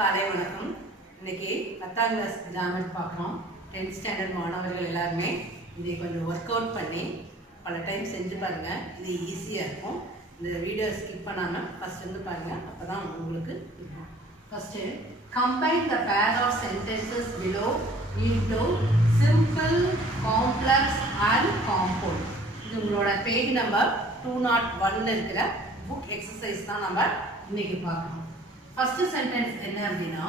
காலை வணக்கம். இன்னைக்கு 10ஆம் கிளாஸ் கிராமர் பார்க்கலாம். 10th ஸ்டாண்டர்ட் மாணவர்கள் எல்லாருமே இதை கொஞ்சம் ஒர்க் அவுட் பண்ணி பல டைம் செஞ்சு பாருங்க. இது ஈஸியாக இருக்கும். இந்த வீடியோ ஸ்கிப் பண்ணாமல் ஃபர்ஸ்ட் வந்து பாருங்க, அப்பதான் உங்களுக்கு இருக்கும். First combine the pair of sentences below into simple, complex and compound. இது உங்களோட பேஜ் நம்பர் 201 இருக்கிற புக் எக்ஸசைஸ் தான் நம்ம இன்னைக்கு பார்க்கணும். ஃபர்ஸ்ட் சென்டென்ஸ் என்ன அப்படின்னா,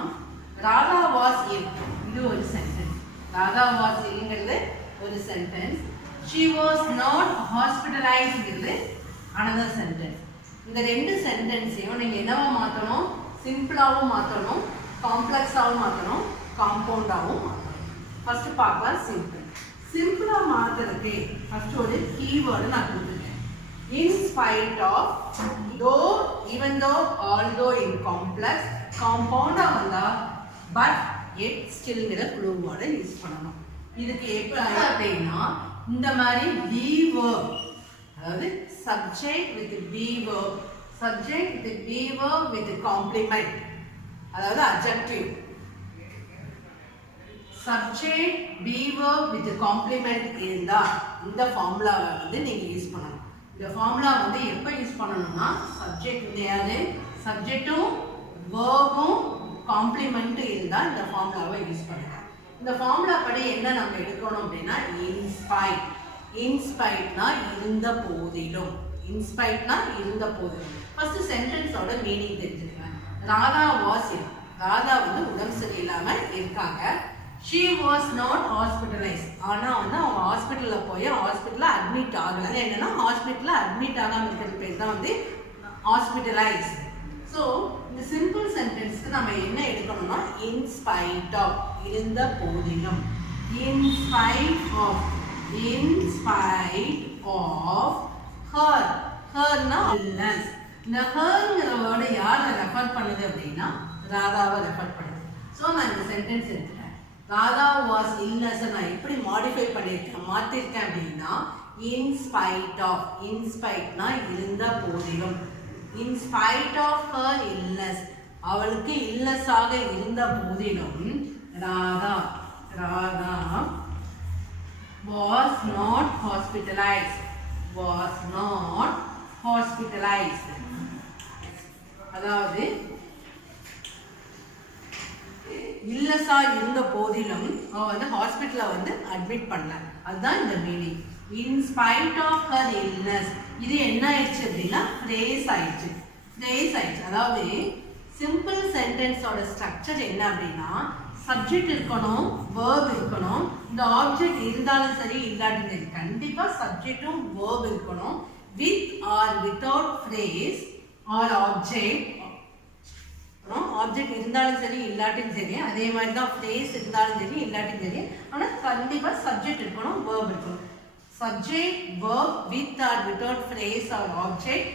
ராதா வாஸ் இல். இது ஒரு சென்டென்ஸ். ராதா வாஸ் இல்லைங்கிறது ஒரு சென்டென்ஸ். ஷி வாஸ் நாட் ஹாஸ்பிட்டலைஸ்ங்கிறது அனதர் சென்டென்ஸ். இந்த ரெண்டு சென்டென்ஸையும் நீங்கள் என்னவா மாற்றணும்? சிம்பிளாகவும் மாற்றணும், காம்ப்ளெக்ஸாகவும் மாற்றணும், காம்பவுண்டாகவும் மாற்றணும். ஃபர்ஸ்ட் பார்க்கலாம் சிம்பிள். சிம்பிளாக மாற்றுறதுக்கு ஃபர்ஸ்ட் ஒரு கீவேர்டு நான் கொடுத்துருக்கேன். In spite of, though, even though, although in complex, compound வந்தா but yet stillங்கிற க்ளூ வேர்டை யூஸ் பண்ணணும். இதுக்கு எப்படி அப்படின்னா, இந்த மாதிரி be verb, அதாவது subject with be verb, subject with be verb with complement, அதாவது adjective. subject be verb with complement இருந்தா இந்த ஃபார்முலாவை வந்து நீங்க யூஸ் பண்ணணும். இந்த ஃபார்முலா வந்து எப்போ யூஸ் பண்ணணும்னா, சப்ஜெக்ட் கிடையாது, சப்ஜெக்டும் வேர்பும் காம்ப்ளிமெண்ட்டும் இருந்தால் இந்த ஃபார்முலாவை யூஸ் பண்ணுங்க. இந்த ஃபார்முலா படி என்ன நம்ம எடுக்கணும் அப்படின்னா, இன்ஸ்பைட். இன்ஸ்பைட்னா இருந்த போதிலும். இன்ஸ்பைட்னா இருந்த போதிலும். ஃபர்ஸ்ட் சென்டென்ஸோட மீனிங் தெரிஞ்சுக்கங்க. ராதா வாஸ் இல். ராதா வந்து உடம்பு சரியில்லாமல் இருக்காங்க. She was not hospitalized. ஆனால் வந்து அவங்க ஹாஸ்பிட்டலில் போய் ஹாஸ்பிட்டலில் அட்மிட் ஆகலை. என்னன்னா ஹாஸ்பிட்டலில் அட்மிட் ஆகாமல் இருக்கிறது பேர் தான் வந்து ஹாஸ்பிட்டலைஸ். ஸோ இந்த சிம்பிள் சென்டென்ஸ்க்கு நம்ம என்ன எடுக்கணும்னா, இன்ஸ்பைட் ஆஃப் இருந்த போதிலும். In spite of, in spite of her. ஹர்னா இல்னஸ். இந்த ஹர்ங்கிற வேர்டை யாரை ரெஃபர் பண்ணுது அப்படின்னா, ராதாவை ரெஃபர் பண்ணுது. ஸோ நான் இந்த சென்டென்ஸ் எடுத்துட்டேன். ராதா வாஸ் இல்னஸ் நான் எப்படி மாடிஃபை பண்ணியிருக்கேன், மாற்றிருக்கேன் அப்படின்னா, இன்ஸ்பைட் ஆஃப். இன்ஸ்பைட்னா இருந்த போதிலும். இன்ஸ்பைட் ஆஃப் ஹர் இல்னஸ், அவளுக்கு இல்னஸாக இருந்த போதிலும் Radha Radha was not hospitalised. Was not hospitalised, அதாவது இல்லஸா இருந்த போதிலும் அவ வந்து ஹாஸ்பிட்டல்ல வந்து அட்மிட் பண்ணல. அதுதான் இந்த meaning. In spite of her illness. இது என்ன ஆயிடுச்சு அப்படின்னா ஃப்ரேஸ் ஆயிடுச்சு. ஃப்ரேஸ் ஆயிடுச்சு. அதாவது சிம்பிள் சென்டென்ஸோட ஸ்ட்ரக்சர் என்ன அப்படின்னா, சப்ஜெக்ட் இருக்கணும், வேர்ப் இருக்கணும். இந்த ஆப்ஜெக்ட் இருந்தாலும் சரி இல்லாட்டியும் சரி, கண்டிப்பா சப்ஜெக்டும் வேர்ப் இருக்கணும். With or without phrase or object. Object இருந்தாலும் சரி இல்லாட்டியும் சரி, அதே மாதிரி தான் ஃப்ரேஸ் இருந்தாலும் சரி இல்லாட்டியும் சரி, ஆனால் கண்டிப்பாக சப்ஜெக்ட் இருக்கணும், வேர்ப் இருக்கணும். Subject, verb with or without phrase or object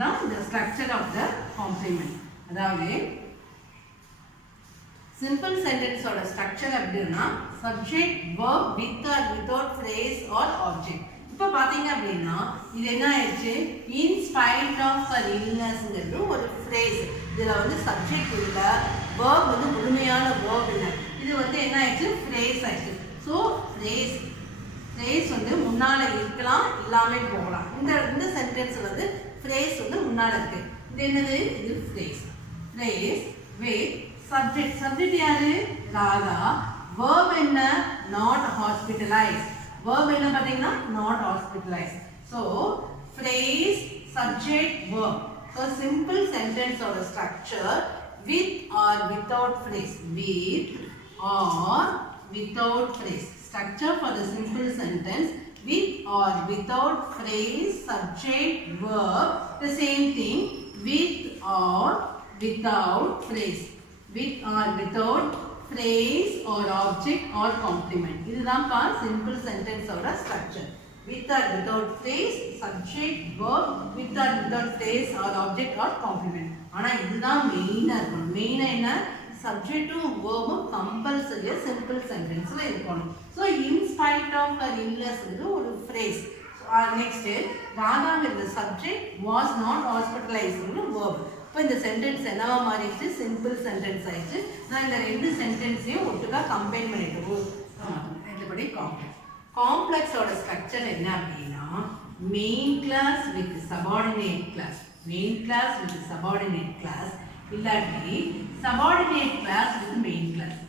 தான் இந்த ஸ்ட்ரக்சர் ஆஃப் த காம்ப்ளிமெண்ட். அதாவது சிம்பிள் சென்டென்ஸோட ஸ்ட்ரக்சர் அப்படின்னா, subject, verb with or without phrase or object. இப்போ பார்த்தீங்க அப்படின்னா இது என்ன ஆயிடுச்சு, இன்ஸ்பைட் ஆஃப் ஹர் இல்னஸ்ங்கிறது ஒரு ஃப்ரேஸ். இதில் வந்து சப்ஜெக்ட் இல்லை, வேர்ப் வந்து முழுமையான வேர்ப் இல்லை. இது வந்து என்ன ஆயிடுச்சு, ஃப்ரேஸ் ஆயிடுச்சு. ஸோ ஃப்ரேஸ் ஃப்ரேஸ் வந்து முன்னால் இருக்கலாம், இல்லாமல் போகலாம். இந்த சென்டென்ஸ் வந்து ஃப்ரேஸ் வந்து முன்னால் இருக்கு. இது என்னது, இது phrase. Phrase with subject. Subject யாரு, ராதா. வேர்ப் என்ன, நாட் ஹாஸ்பிட்டலைஸ். verb என்ன பாத்தீங்கன்னா not hospitalized. So phrase, subject, verb. So simple sentence or structure with or without phrase. With or without phrase. Structure for the simple sentence with or without phrase, subject, verb. The same thing with or without phrase. With or without phrase or object or complement. இதுதான் பா simple sentence ஓட structure. With or without phrase, subject, verb, with or without phrase or object or complement. ஆனா இதுதான் மெயினா இருக்கணும். மெயினா என்ன, சப்ஜெக்டும் வேர்பும் கம்பல்சரியா சிம்பிள் சென்டென்ஸ்ல இருக்கணும். ஸோ இன்ஸ்பைட் ஆஃப் ஹர் இல்னஸ்ங்கிறது ஒரு ஃப்ரேஸ். நெக்ஸ்ட் ராதாங்கிறது சப்ஜெக்ட், வாஸ் நாட் ஹாஸ்பிட்டலைஸ்ங்கிறது வேர்ப். இப்போ இந்த சென்டென்ஸ் என்னவா மாறிடுச்சு சிம்பிள் சென்டென்ஸ் ஆயிடுச்சு நான் இந்த ரெண்டு சென்டென்ஸையும் ஒட்டுக்கா கம்பைன் பண்ணிட்டு இதுபடி காம்ப்ளெக்ஸோட ஸ்ட்ரக்சர் என்ன அப்படின்னா main clause with subordinate clause இல்லாட்டி subordinate clause with main clause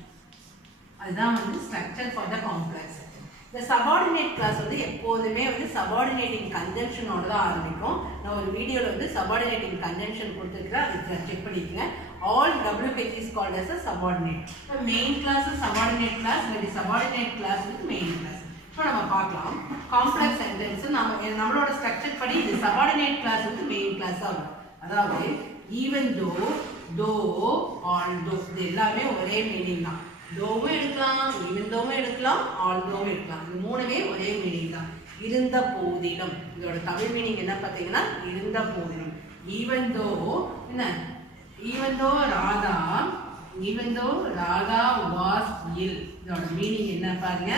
அதுதான் வந்து ஸ்ட்ரக்சர் ஃபார் த காம்ப்ளெக்ஸ் இந்த சபார்டினேட் கிளாஸ் வந்து எப்போதுமே வந்து சபார்டினேட்டிங் கன்ஜங்ஷனோட தான் ஆரம்பிக்கும் நான் ஒரு வீடியோவில் வந்து சபார்டினேட்டிங் கன்ஜங்ஷன் கொடுத்துருக்கிறேன் அதை செக் பண்ணிக்கங்க all WH is called as a subordinate இப்போ மெயின் கிளாஸ் சபார்டினேட் கிளாஸ் இல்லாட்டி subordinate clause with main class இப்போ நம்ம பார்க்கலாம் காம்ப்ளெக்ஸ் சென்டென்ஸ் நம்மளோட ஸ்ட்ரக்சர் படி இது subordinate clause with main class ஆகும் அதாவது ஈவன் தோ ஆல்தோ இது எல்லாமே ஒரே மீனிங் தான் தோவும் எடுக்கலாம் ஈவன் தோவும் எடுக்கலாம் ஆல்தோவும் எடுக்கலாம் இது மூணுமே ஒரே மீனிங் தான் இருந்த போதிலும் இதோட தமிழ் மீனிங் என்ன பார்த்தீங்கன்னா இருந்த போதிலும் ஈவன் தோ ராதா வாஸ் இல் இதோட மீனிங் என்ன பாருங்க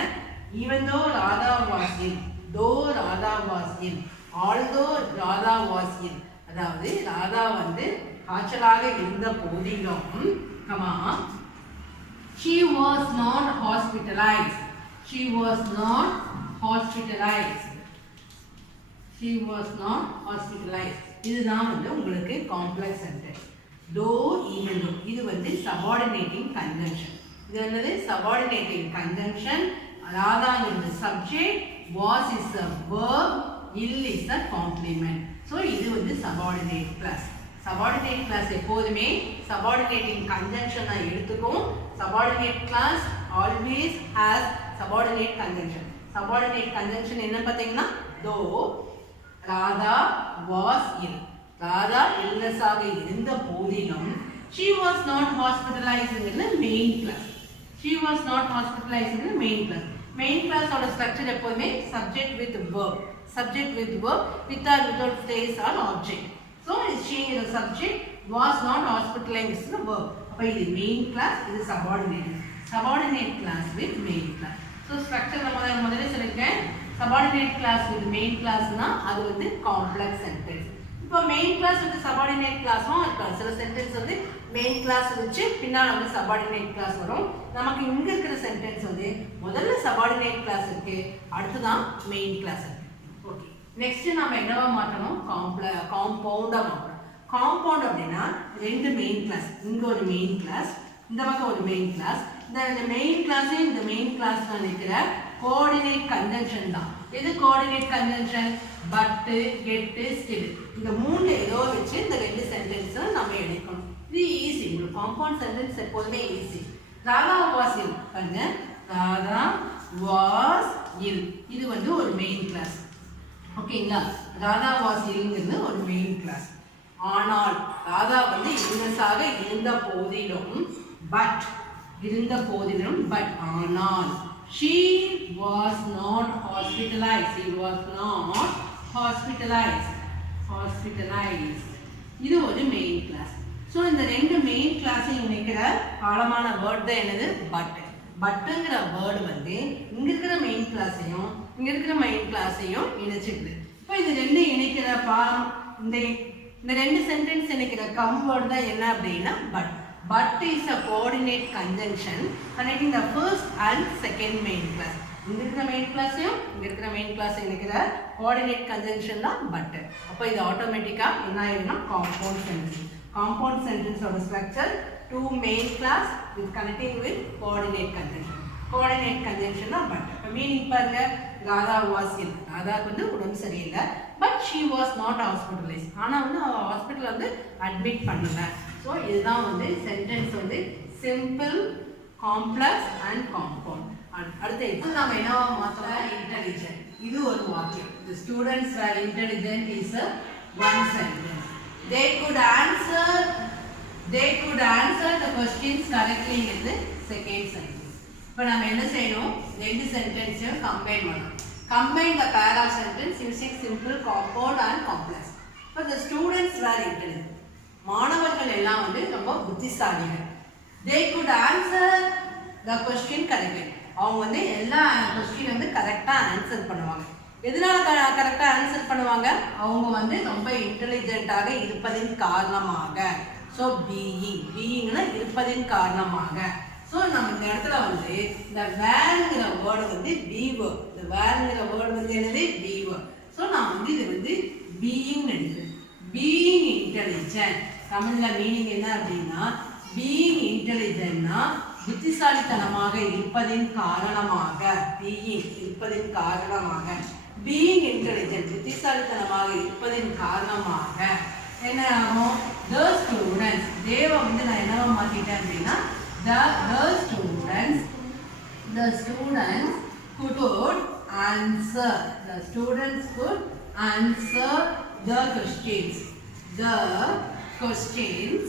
even though Radha was ill though Radha was ill although Radha was ill அதாவது ராதா வந்து காய்ச்சலாக இருந்த போதிலும் comma she was not hospitalized இதுதான் வந்து உங்களுக்கு காம்ப்ளெக்ஸ் சென்டென்ஸ் தோ ஈவன் தோ இது வந்து சபார்டினேட்டிங் கன்ஜங்ஷன் இது என்னது subordinating conjunction Radha is the subject was is a verb ill is a complement so இது வந்து சபார்டினேட் கிளாஸ் subordinate class எப்போதுமே subordinating conjunction எடுத்துக்கும் subordinate class always has subordinate conjunction என்ன பார்த்தீங்கன்னா though Radha was ill Radha illness ஆக இருந்த போதிலும் she was not hospitalized in the main class main class ஓட ஸ்ட்ரக்சர் எப்போதுமே subject with verb with or without phrase or object so she is a subject was not hospitalized is the verb அப்ப இது main class இது subordinate class with main class so structure நம்ம முதல்ல சொல்லிருக்கேன் subordinate class with main class னா அது வந்து complex sentence இப்போ main class with subordinate class இருக்கும் சில sentence வந்து main class வச்சு பின்னால வந்து subordinate class வரும் நமக்கு இங்க இருக்கிற sentence வந்து முதல்ல subordinate class இருக்கு அடுத்து தான் main class இருக்கு ஓகே நெக்ஸ்ட் நாம என்னவா மாத்தணும் காம்பவுண்டா மாத்தணும் காம்பவுண்ட் அப்படினா ரெண்டு மெயின் கிளாஸ் இங்க ஒரு மெயின் கிளாஸ் இந்த பக்கம் ஒரு மெயின் கிளாஸ் இந்த மெயின் கிளாஸ் இந்த மெயின் கிளாஸ்ல இருக்கிற கோஆர்டினேட் கன்ஜங்ஷன் தான் எது coordinate conjunction but get still இந்த மூணுல ஏதோ வச்சு இந்த ரெண்டு சென்டென்ஸ் நாம எடுக்கணும் இது ஈஸி உங்களுக்கு காம்பவுண்ட் சென்டென்ஸ் எப்போதுமே ஈஸி ராதா வாஸ் இல் பாருங்க ராதா வாஸ் இல் இது வந்து ஒரு மெயின் கிளாஸ் ஓகேங்களா ராதா வாஸ் இல்லைங்கிறது ஒரு மெயின் கிளாஸ் ஆனால் ராதா வந்து illness-ஆக இருந்த போதிலும் பட் ஆனால் she was not hospitalized இது ஒரு மெயின் கிளாஸ் ஸோ இந்த ரெண்டு மெயின் கிளாஸையும் இணைக்கிற ஆழமான வேர்ட் தான் என்னது பட்டுங்கிற வேர்டு வந்து இங்க இருக்கிற மெயின் கிளாஸையும் இங்க இருக்கிற மெயின் கிளாஸையும் இணைச்சிடுது இப்போ இது ரெண்டு இணைக்கிற இந்த ரெண்டு சென்டென்ஸ் இணைக்கிற கம் வேர்டு தான் என்ன அப்படின்னா but is a coordinate conjunction connecting the first and second main class இங்க இருக்கிற மெயின் கிளாஸையும் இங்க இருக்கிற மெயின் கிளாஸை இணைக்கிற கோஆர்டினேட் கன்ஜங்ஷன் தான் பட் அப்போ இது ஆட்டோமேட்டிக்கா என்ன ஆயிரும்னா காம்பவுண்ட் சென்டென்ஸோட structure two main class with connecting with coordinate conjunction தான் பட் இப்போ மீனிங் பாருங்க ராதா வாஸ் இல் ராதாக்கு வந்து உடம்பு சரியில்லை but she was not hospitalized ஆனால் வந்து அவ ஹாஸ்பிட்டல் வந்து அட்மிட் பண்ணல ஸோ இதுதான் வந்து சென்டென்ஸ் வந்து சிம்பிள் காம்ப்ளெக்ஸ் அண்ட் காம்பவுண்ட் அடுத்த இது நம்ம என்னவா மாத்தலாம் இன்டெலிஜென்ட் இது ஒரு வாக்கியம் the students were intelligent is a one sentence they could answer the questions correctly in the second sentence இப்போ நாம என்ன செய்யணும் ரெண்டு சென்டென்ஸையும் கம்பைன் பண்ணணும் combine the pair of sentence using simple compound and complex but the students were intelligent மாணவர்கள் எல்லாம் வந்து ரொம்ப புத்திசாலிகள் they could answer the question correctly அவங்க வந்து எல்லா क्वेश्चन வந்து கரெக்ட்டா ஆன்சர் பண்ணுவாங்க எதனால கரெக்டா ஆன்சர் பண்ணுவாங்க? அவங்க வந்து ரொம்ப இன்டெலிஜென்ட்டாக இருப்பதின் காரணமாக. ஸோ பீயிங்னா இருப்பதின் காரணமாக. ஸோ நம்ம இந்த இடத்துல வந்து இந்த வேர்ங்கிற வேர்டு வந்து பி வேர்ட். இந்த வேர்ங்கிற வேர்டு வந்து என்னது? B word. ஸோ நான் வந்து இது வந்து பீயிங் எடுக்கிறேன். பீயிங் இன்டெலிஜென்ட் தமிழ்ல மீனிங் என்ன அப்படின்னா, பீயிங் இன்டெலிஜென்ட்னா புத்திசாலித்தனமாக இருப்பதின் காரணமாக. பீயிங் இருப்பதின் காரணமாக. பீயிங் இன்டெலிஜென்ட் புத்திசாலித்தனமாக இருப்பதின் காரணமாக என்ன ஆகும்? the students தேவ வந்து நான் என்னவா மாத்திட்டேன் அப்படின்னா the students could answer the questions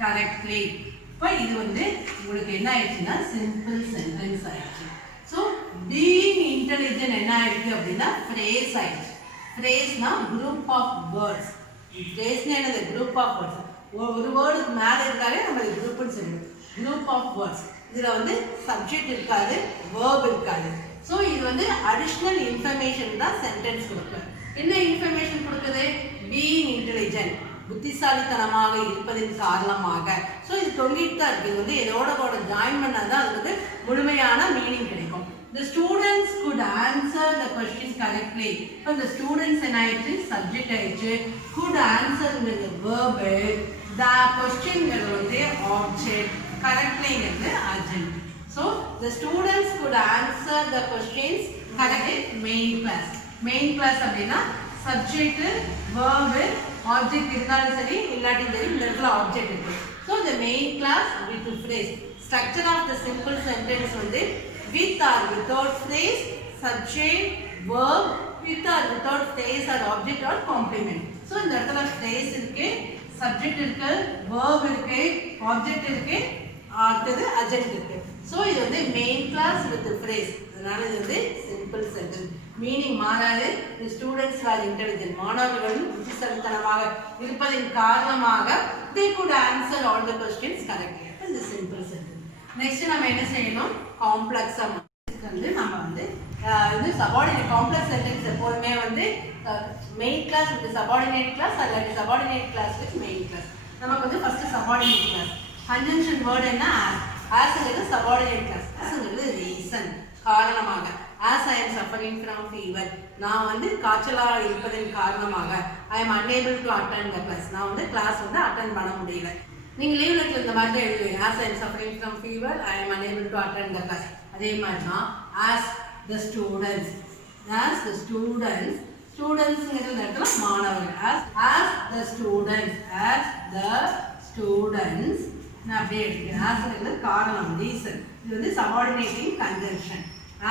correctly. இப்போ இது வந்து உங்களுக்கு என்ன ஆயிடுச்சுன்னா சிம்பிள் சென்டென்ஸ் ஆயிடுச்சு. ஸோ பீயிங் இன்டெலிஜென்ட் என்ன ஆயிடுச்சு அப்படின்னா ஃப்ரேஸ் ஆயிடுச்சு. ஃப்ரேஸ்னா குரூப் ஆஃப் வேர்ட்ஸ். ஃப்ரேஸ்னா என்னது? Group of words. ஒரு வேர்டுக்கு மேலே இருந்தாலே நம்ம குரூப்னு சொல்லுவோம். Group of words. இதில் வந்து சப்ஜெக்ட் இருக்காது, வேர்ப் இருக்காது. ஸோ இது வந்து அடிஷ்னல் இன்ஃபர்மேஷன் தான் சென்டென்ஸ் கொடுக்குது. என்ன இன்ஃபர்மேஷன் கொடுக்குது? பீயிங் இன்டெலிஜென்ட் புத்திசாலித்தனமாக இருப்பதின் காரணமாக. ஸோ இது சொல்லிட்டு தான் இருக்கு. இது வந்து எதோட ஜாயின் பண்ணால் தான் அது வந்து முழுமையான மீனிங் கிடைக்கும். The students could answer the question correctly. இப்போ the students என்ன ஆயிடுச்சு? சப்ஜெக்ட் ஆயிடுச்சு. could answer with the verb. the question வந்து object. correctly adjunct. So the students could answer the questions correctly. main class. main class அப்படின்னா subject, verb, object இருந்தாலும் சரி இல்லாட்டியும் சரி இந்த இடத்துல object இருக்கு. So the main class with phrase. Structure of the simple sentence வந்து with or without phrase, subject, verb, with or without phrase or object or complement. So இந்த இடத்துல phrase இருக்கு, subject இருக்கு, verb இருக்கு, object இருக்கு, அடுத்தது adjunct இருக்கு. So இது வந்து main class with phrase. அதனால இது வந்து simple sentence. மீனிங் மாறாது. The students were intelligent. மாணவர்கள் புத்திசாலித்தனமாக இருப்பதின் காரணமாக they could answer all the questions correctly. This is simple sentence. Next நம்ம என்ன செய்யணும்? காம்ப்ளெக்ஸா வந்து நம்ம வந்து இது சபார்டினேட் காம்ப்ளெக்ஸ் சென்டென்ஸ் எப்போதுமே வந்து main clause with subordinate clause அல்லது subordinate clause with main clause. நமக்கு வந்து first subordinate clause. Conjunction word என்ன? ஆஸ்ங்கிறது சபார்டினேட் கிளாஸ். ஆஸ்ங்கிறது ரீசன் காரணமாக. as I am suffering from fever நான் வந்து காய்ச்சலா இருப்பதன் காரணமாக I am unable to attend the class. நான் வந்து கிளாஸ் வந்து அட்டெண்ட் பண்ண முடியல. நீங்க லீவ் லெட்டர் இந்த மாதிரி எழுதுவீங்க. as I am suffering from fever I am unable to attend the class. அதே மாதிரி தான் as the students ஸ்டூடெண்ட்ஸ்ங்கிற இடத்துல மாணவர்கள். as the students நான் அப்படியே எடுக்கிறேன். asங்கிறது காரணம், ரீசன். இது வந்து subordinating conjunction.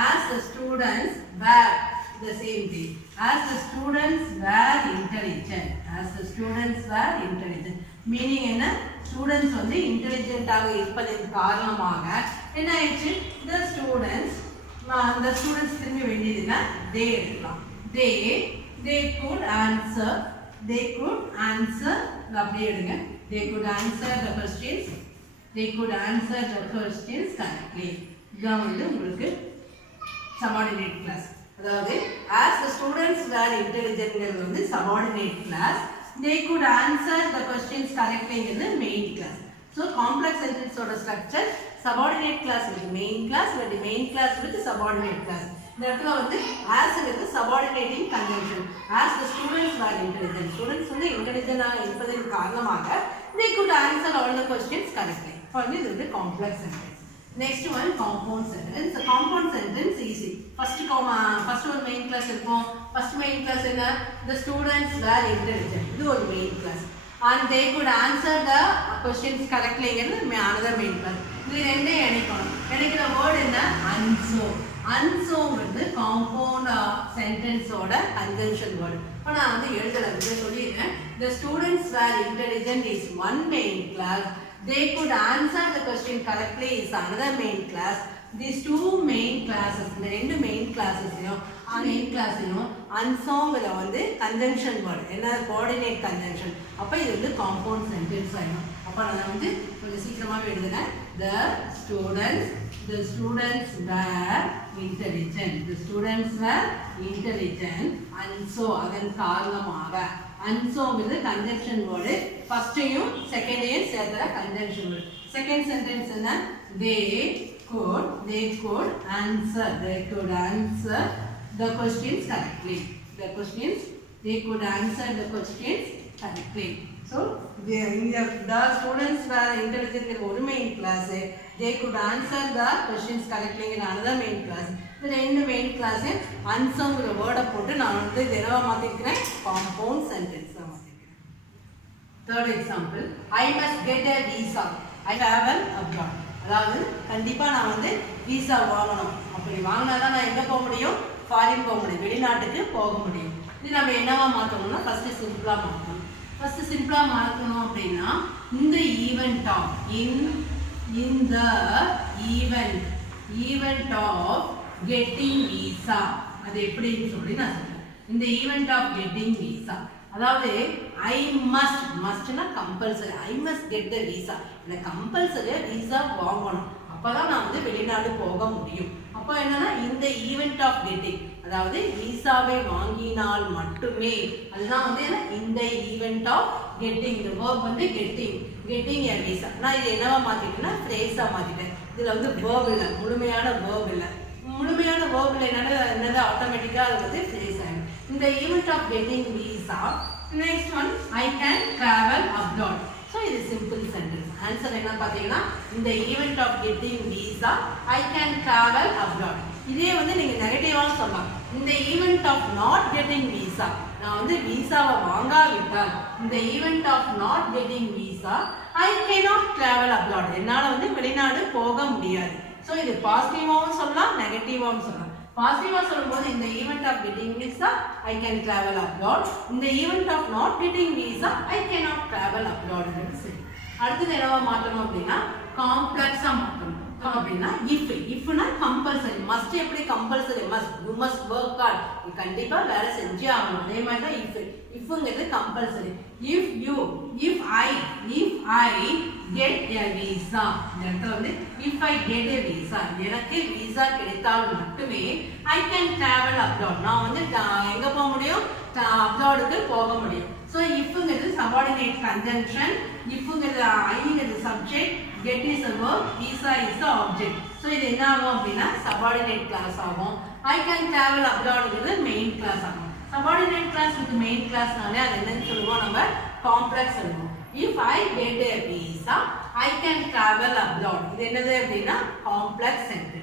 as the students were the same thing. as the students were intelligent. meaning என்ன? ஸ்டூடெண்ட்ஸ் வந்து இன்டெலிஜென்ட்டாக இருப்பதன் காரணமாக என்ன ஆயிடுச்சு? the students திரும்பி வேண்டியதுன்னா they எடுக்கலாம். they could answer அப்படியே எடுங்க. they could answer the questions correctly. இதான் வந்து உங்களுக்கு subordinate class. அதாவது as the students were intelligent வந்து subordinate class, they could answer the questions correctly in the main class. So complex sentence oda structure subordinate class with main class or the main class with subordinate class. இந்த இடத்துல வந்து as is subordinating conjunction. as the students were intelligent, students வந்து intelligent-ஆக இருப்பதன் காரணமாக they could answer all the questions correctly. For this is the complex sentence. Next one, compound sentence. The compound sentence easy. First one main class இருக்கும். First main class என்ன? The students were intelligent. இது ஒரு main class. And they could answer the questions correctly. Another main class. இது ரெண்டே இணைக்கணும். இணைக்கிற word என்ன? unso வந்து compound sentence ஓட conjunction word. இப்போ நான் வந்து எழுதுறேன் சொல்லிடுறேன். The students were intelligent is one main class. They could answer the question correctly is another main class. These two main classes, இந்த ரெண்டு main classes-யும் unsongல வந்து conjunction word என்ன? coordinate conjunction. அப்போ இது வந்து compound sentence ஆயிடும். அப்போ நான் வந்து கொஞ்சம் சீக்கிரமாகவே எழுதுறேன். The students were intelligent. The students were intelligent and so அதன் காரணமாக and so with the conjunction word first யும் second யும் சேர்த்தற conjunction word. Second sentence என்ன? They could answer the questions correctly. They could answer the questions correctly. So the students were intelligent in one main class. They could answer the questions correctly in another main class. The ரெண்டு main class answer word போட்டு நான் வந்து என்னவா மாத்திக்கிறேன்? Compound sentence மாத்திக்கிறேன். Third example, I must get a visa. I travel abroad. அதாவது கண்டிப்பா நான் வந்து visa வாங்கணும். அப்படி வாங்கினா தான் நான் எங்க போக முடியும்? ஃபாரின் போக முடியும், வெளிநாட்டுக்கு போக முடியும். இது நம்ம என்னவா மாத்தணும்னா ஃபர்ஸ்ட் சிம்பிளா மாத்தணும். ஃபர்ஸ்ட் சிம்பிளா மாத்தணும் அப்படின்னா இந்த event of in the event of getting visa அது எப்படின்னு சொல்லி நான் சொல்றேன். இந்த ஈவென்ட் ஆஃப் getting visa அதாவது I mustனா compulsory. I must get the visa. இந்த கம்பல்சரியா விசா வாங்கணும். அப்பதான் நான் வந்து வெளிநாடு போக முடியும். அப்போ என்னன்னா இந்த ஈவென்ட் ஆஃப் கெட்டிங் அதாவது விசாவை வாங்கினால் மட்டுமே அதுதான் வந்து இந்த ஈவென்ட் ஆஃப் கெட்டிங். இந்த வேர்ப் வந்து கெட்டிங் a visa. நான் இது என்னவா மாத்திட்டேன்னா ஃப்ரேஸா மாத்திட்டேன். இதுல வந்து வேர்ப் இல்ல, முழுமையான வேர்ப் இல்ல. முழுமையான வேர்ப் இல்ல என்னது ஆட்டோமேட்டிக்கா அது வந்து ஃப்ரேஸ் ஆகும். இந்த event of getting visa. Next one, I can travel abroad. So இது simple sentence. Answer என்ன பாத்தீங்கன்னா இந்த event of getting visa I can travel abroad. இதே வந்து நீங்க நெகட்டிவா சொல்லலாம். இந்த event of not getting visa நான் வந்து விசாவை வாங்காவிட்டால் இந்த event of not getting visa I cannot travel abroad. என்னால வந்து வெளிநாடு போக முடியாது. So இது பாசிட்டிவாவும் சொல்லலாம், நெகட்டிவாவும் சொல்லலாம். பாசிட்டிவா சொல்லும்போது இந்த event of getting visa I can travel abroad. இந்த event of not getting visa I cannot travel abroad. அடுத்து என்னவா மாற்றணும் அப்படின்னா காம்ப்ளெக்ஸா மாற்றணும். அப்படின்னா இஃப்னா கம்பல்சரி. மஸ்ட் எப்படி compulsory? You must work hard. நீ கண்டிப்பா வேலை செஞ்சே ஆகணும். அதே மாதிரி தான் இஃப்ங்கிறது compulsory. If I get a visa இந்த இடத்துல வந்து if I get a visa எனக்கு விசா கிடைத்தால் மட்டுமே I can travel abroad. நான் வந்து எங்க போக முடியும்? அப்ராடுக்கு போக முடியும். So ifங்கிறது subordinate conjunction, ifங்கிறது I-ங்கிறது subject, get is a verb, visa is the object. So இது என்ன ஆகும் அப்படின்னா subordinate class ஆகும். I can travel abroadங்கிறது main class ஆகும். Subordinate class with main classனாலே அது என்னன்னு சொல்லுவோம்? நம்ம complex சொல்லுவோம். If I get a visa I can travel abroad. இது என்னது அப்படின்னா complex sentence.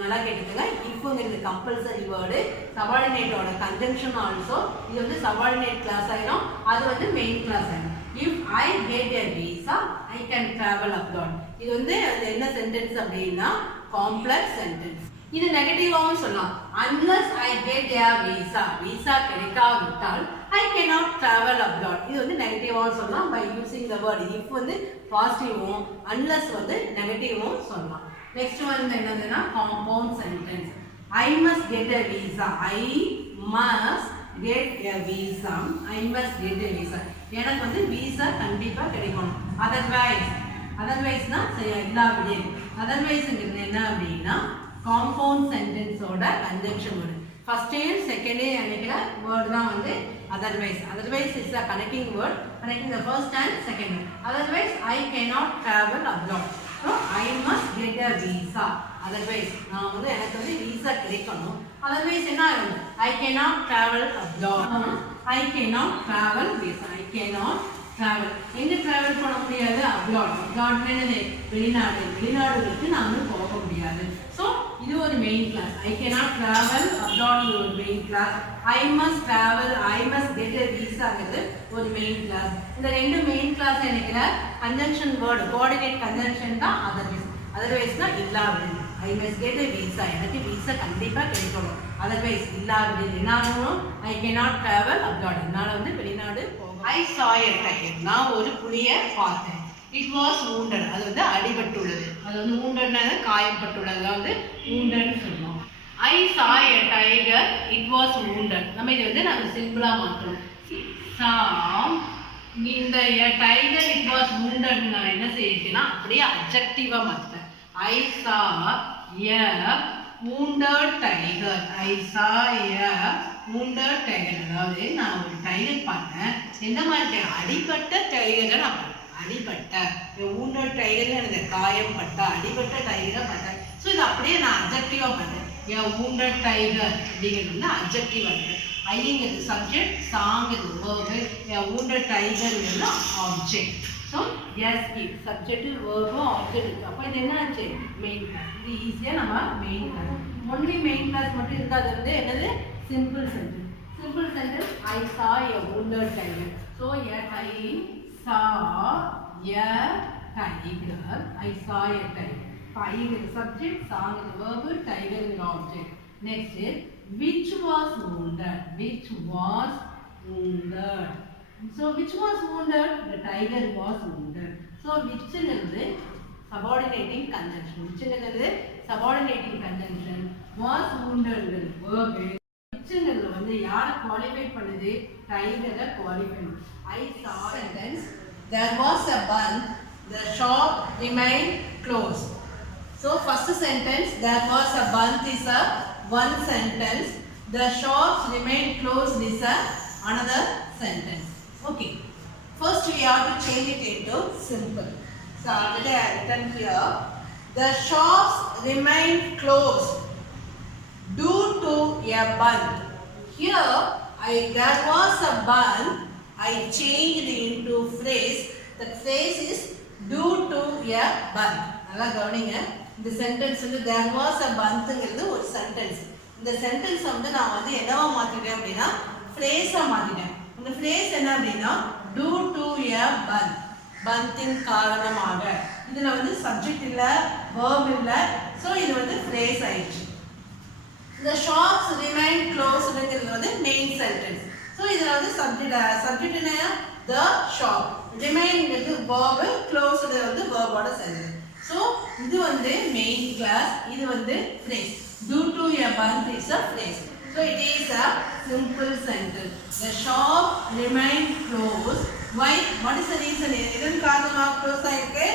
நல்லா கேட்டுக்கங்க. ifங்கிறது கம்பல்சரி வேர்டு, சபார்டினேட்டோட கன்ஜங்ஷன் ஆல்சோ. இது வந்து சபார்டினேட் கிளாஸ் ஆயிடும், அது வந்து மெயின் கிளாஸ் ஆயிடும். if I get a visa I can travel abroad. இது வந்து என்ன சென்டென்ஸ் அப்படின்னா காம்ப்ளெக்ஸ் சென்டென்ஸ். இது நெகட்டிவாவும் சொல்லலாம். unless I get a visa visa கிடைக்காவிட்டால் I cannot travel abroad. இது வந்து நெகட்டிவாவும் சொல்லலாம் by using the word. if வந்து பாசிட்டிவும் unless வந்து நெகட்டிவும் சொல்லலாம். Next one என்னதுன்னா compound sentence. I must get a visa. I must get a visa. I must get a visa. எனக்கு வந்து விசா கண்டிப்பா கிடைக்கணும். otherwiseனா இல்லாவிடில். otherwiseங்கிறது என்ன அப்படின்னா compound sentence ஓட conjunction word. first and second நினைக்கிற word தான் வந்து otherwise. otherwise is a connecting word connecting the first and second word. otherwise I cannot travel abroad. So I must get a visa. otherwise நான் வந்து எனக்கு வந்து visa கிடைக்கணும். otherwise என்ன ஆகும்? I cannot travel abroad. I cannot travel visa. I cannot travel. எங்க travel பண்ண முடியாது? abroad. abroad என்னது? வெளிநாடு. வெளிநாடுகளுக்கு நாம போக முடியாது. So இது ஒரு main clause. I cannot travel abroad ஒரு main clause. I must travel, I must get a visaங்கிறது ஒரு மெயின் கிளாஸ். இந்த ரெண்டு மெயின் கிளாஸ் நினைக்கிற கன்ஜங்ஷன் வேர்டு, கோஆர்டினேட் கன்ஜங்ஷன் தான் otherwise. otherwiseனா இல்லாவிடில். I must get a visa. எனக்கு விசா கண்டிப்பா கிடைக்கணும். otherwise இல்லாவிடில் என்ன ஆகணும்? I cannot travel abroad. என்னால வந்து வெளிநாடு போக. I saw a tiger. நான் ஒரு புலியை பார்த்தேன். It was wounded. அது வந்து அடிபட்டுள்ளது. அது வந்து woundedனா காயப்பட்டுள்ளது. அதாவது wounded சொல்லுவோம். I saw a tiger. It was wounded. நம்ம இதை வந்து நம்ம சிம்பிளா மாற்றணும். Saw இந்த tiger it was wounded நான் என்ன செய்யறேன்னா அப்படியே adjective-ஆ மாத்துறேன். I saw a wounded tiger. I saw a wounded tiger. அதாவது நான் ஒரு டைகர் பார்த்தேன். என்ன மாதிரி அடிபட்ட டைகரை நான் பார்த்தேன். அடிபட்ட wounded tiger எனக்கு காயம்பட்ட அடிபட்ட டைகரை பார்த்தேன். ஸோ இது அப்படியே நான் adjective-ஆ பார்த்தேன். a wounded tiger அப்படிங்கிறது வந்து adjective-ஆ இருக்கு. ஐங்கிறது சப்ஜெக்ட், சாங்கிறது verb, a wounded tigerங்கிறது object. So S subject verb object. அப்போ இது என்ன ஆச்சு? Main clause. இது ஈஸியாக நம்ம main clause. Only main clause மட்டும் இருக்காது வந்து என்னது? Simple sentence. Simple sentence I saw a wounded tiger. So I saw a tiger. I saw a tiger. ஐங்கிறது சப்ஜெக்ட், சாங்கிறது வேர்பு, டைகர்ங்கிற object. Next which was wounded. Which was wounded. So which was wounded? The tiger was wounded. So which is subordinating conjunction. Which is subordinating conjunction. Was wounded verb. Which is வந்து யார qualify பண்ணுது? tiger qualify. I saw sentence. There was a bun. The shop remained closed. So first sentence, there was a bun is a one sentence. The shops remained closed is a another sentence. Okay. First we have to change it into simple. So already I have written here. The shops remained closed due to a bun. Here there was a bun. I changed into phrase. The phrase is due to a bun. நல்லா கவனிங்க. இந்த sentence வந்து there was a bunங்கிறது ஒரு sentence. இந்த sentence வந்து நான் வந்து என்னவா மாத்திட்டேன் அப்படின்னா ஃப்ரேஸா மாத்திட்டேன். இந்த ஃப்ரேஸ் என்ன அப்படின்னா due to a bun. பந்தின் காரணமாக. இதுல வந்து சப்ஜெக்ட் இல்ல, verb இல்ல. சோ இது வந்து ஃப்ரேஸ் ஆயிடுச்சு. The shops remain closed வந்து மெயின் சென்டென்ஸ். சோ இதுல வந்து சப்ஜெக்ட் என்ன? the shop. remain வந்து verb, closed வந்து verb ஓட சேர்ந்து. So இது வந்து main class, இது வந்து phrase. Due to a bun is a phrase. So it is a simple sentence. The shop remained closed. Why? What is the reason? இதன் காரணமாக close ஆயிருக்கு?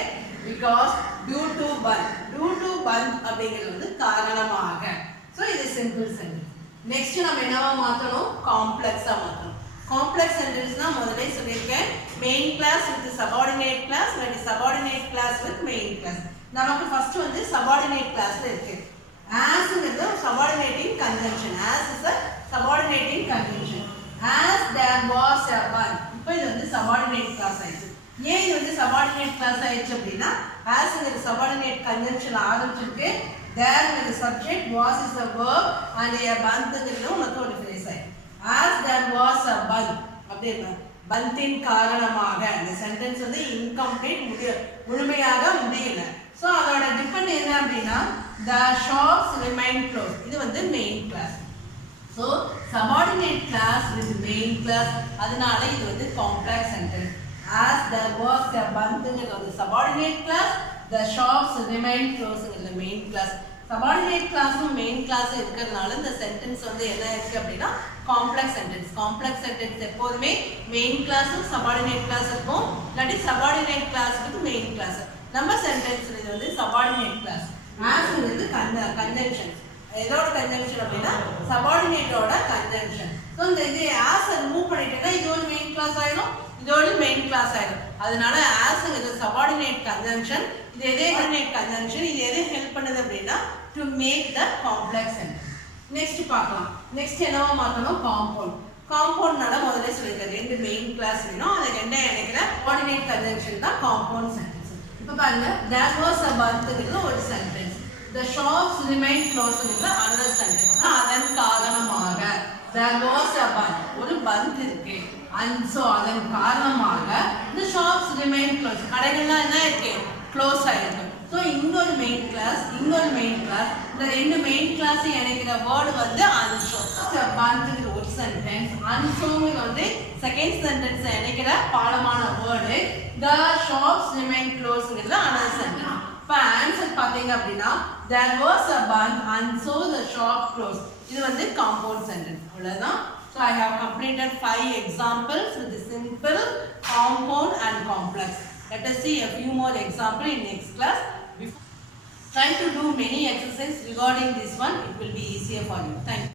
Because due to bun. Due to bun அப்படிங்கிறது வந்து காரணமாக. So இது simple sentence. Next நம்ம என்னவா மாத்தணும்? காம்ப்ளெக்ஸா மாத்தணும். காம்ப்ளெக்ஸ் சென்டென்ஸ்னா முதல்ல சொல்லிருக்கேன் main clause with subordinate clause இல்ல subordinate clause with main clause. நமக்கு ஃபர்ஸ்ட் வந்து சபார்டினேட் கிளாஸ்ல இருக்கு. as ங்கிறது subordinating conjunction. as is a subordinating conjunction. as there was a bun. இப்போ இது வந்து சபார்டினேட் கிளாஸ் ஆயிடுச்சு. ஏன் இது வந்து சபார்டினேட் கிளாஸ் ஆயிடுச்சு அப்படின்னா as ங்கிறது சபார்டினேட் கன்ஜங்ஷன் ஆரம்பிச்சிருக்கு. there ங்கிறது subject, was is a verb and a bunங்கிறது உங்களுக்கு ஒரு phrase ஆயிடுச்சு. as there was a bun அப்படினா பந்தின் காரணமாக. இந்த சென்டென்ஸ் வந்து இன்கம்ப்ளீட் முழுமையாக முடியல. சோ அதோட டிபெண்ட் என்ன அப்படினா the shops remain closed. இது வந்து main class. So subordinate class with main class, அதனால இது வந்து complex sentence. as there was a bunங்கிறது வந்து subordinate class, the shops remain closed ங்கிறது main clause. subordinate classம் main class இருக்கிறதுனால இந்த சென்டென்ஸ் வந்து என்ன இருக்கு அப்படினா காம்ப்ளெக்ஸ் சென்டென்ஸ். காம்ப்ளெக்ஸ் சென்டென்ஸ் எப்போதுமே மெயின் கிளாஸும் சபார்டினேட் கிளாஸ் இருக்கும், இல்லாட்டி சபார்டினேட் கிளாஸ்க்கு மெயின் கிளாஸ். நம்ம சென்டென்ஸ்ல இது வந்து சபார்டினேட் கிளாஸ். as ங்கிறது கன்ஜங்ஷன். எதோட கன்ஜங்ஷன் அப்படினா சபார்டினேட்டோட கன்ஜங்ஷன். சோ இந்த இது as ரிமூவ் பண்ணிட்டேன்னா இது ஒரு மெயின் கிளாஸ் ஆயிடும், இது ஒரு மெயின் கிளாஸ் ஆயிடும். அதனால as ங்கிறது சபார்டினேட் கன்ஜங்ஷன், இது எதே சபார்டினேட் கன்ஜங்ஷன், இது எதை ஹெல்ப் பண்ணுது அப்படினா to make the complex sentence. Next பார்க்கலாம். நெக்ஸ்ட் என்னவா மாத்தணும்? காம்பவுண்ட். காம்பவுண்ட்னால முதல்ல சொல்லிருக்கேன் ரெண்டு மெயின் கிளாஸ் வேணும், அது ரெண்டே இணைக்கிற கோஆர்டினேட் கன்ஜங்ஷன் தான் காம்பவுண்ட் சென்டென்ஸ். இப்போ பாருங்க there was a bunங்கிறது ஒரு sentence. the shops remained closed another sentence. அதன் காரணமாக there was a bun, ஒரு பந்த் இருக்கு. and so அதன் காரணமாக the shops remained closed, கடைகள்லாம் என்ன இருக்கு? க்ளோஸ் ஆயிருக்கு. சோ இன்னொரு மெயின் கிளாஸ், இன்னொரு மெயின் கிளாஸ், இந்த ரெண்டு மெயின் கிளாஸ் இணைக்கிற வேர்ட் வந்து அன்சோ. பந்த்ங்கிற ஒரு சென்டென்ஸ், அன்சோங்கிறது வந்து செகண்ட் சென்டென்ஸ் இணைக்கிற பாடமான வேர்டு. the shops remain closedங்கிறது another sentence. இப்போ ஆன்சர் பாத்தீங்க அப்படின்னா there was a bun and so the shop closed. இது வந்து காம்பவுண்ட் சென்டென்ஸ். அவ்வளவுதான். So I have completed 5 examples with the simple, compound and complex. Let us see a few more examples in next class. Try to do many exercises regarding this one. It will be easier for you. Thank you.